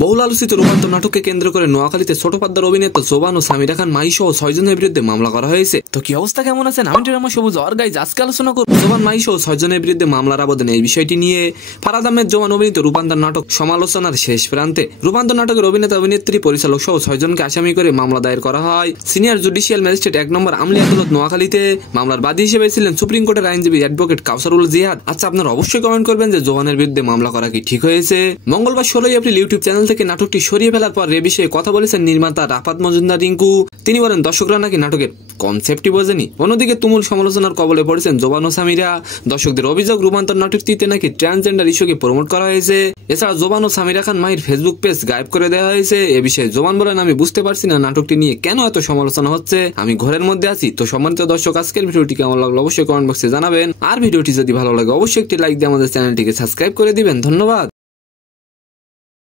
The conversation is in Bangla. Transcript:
বহুল আলোচিত রূপান্তর নাটককে কেন্দ্র করে নোয়াখালীতে ছোট পর্দার অভিনেতা জোবান ও সামিরা খান মাহি সহ 6 জনের বিরুদ্ধে মামলা করা হয়েছে। তো কি অবস্থা, কেমন আছেন? আমি ড্রামা সবুজ আর গাইজ আজকে আলোচনা করব জোবান মাহি সহ 6 জনের বিরুদ্ধে মামলার আবেদন। এই বিষয়টি নিয়ে ফারাদ আহমেদ জোবান অভিনীত রূপান্তর নাটক সমালোচনার শেষ প্রান্তে। রূপান্তর নাটকের অভিনেতা অভিনেত্রী পরিচালক সহ 6 জনকে আসামি করে মামলা দায়ের করা হয় সিনিয়র জুডিশিয়াল ম্যাজিস্ট্রেট 1 নম্বর আমলি আদালত নোয়াখালীতে। মামলার বাদী হিসেবে ছিলেন সুপ্রিম কোর্টের আইনজীবী অ্যাডভোকেট কাউসারুল জিহাদ। আচ্ছা, আপনারা অবশ্যই কমেন্ট করবেন যে জোবানের বিরুদ্ধে মামলা করা কি ঠিক হয়েছে? মঙ্গলবার 16 এপ্রিল ইউটিউব চ্যানেল থেকে নাটকটি সরিয়ে ফেলার পর এ বিষয়ে কথা বলেছেন নির্মাতা রাফাত মজুমদার রিঙ্কু। তিনি বলেন, দর্শকরা নাকি নাটকের কনসেপ্টই বোঝেনি। অন্যদিকে তুমুল সমালোচনার কবলে পড়েছেন জোবান ও সামিরা। দর্শকদের অভিযোগ, রূপান্তর নাটকটিতে নাকি ট্রান্সজেন্ডার ইস্যুকে প্রমোট করা হয়েছে। এছাড়া জোবান ও সামিরা খান মাহির ফেসবুক পেজ গায়েব করে দেওয়া হয়েছে। এ বিষয়ে জোবান বলেন, আমি বুঝতে পারছি না নাটকটি নিয়ে কেন এত সমালোচনা হচ্ছে, আমি ঘরের মধ্যে আছি। তো সম্মানিত দর্শক, আজকের ভিডিওটি কেমন লাগলো অবশ্যই কমেন্ট বক্সে জানাবেন। আর ভিডিওটি যদি ভালো লাগে অবশ্যই একটি লাইক দিয়ে আমাদের চ্যানেলটিকে সাবস্ক্রাইব করে দিবেন। ধন্যবাদ।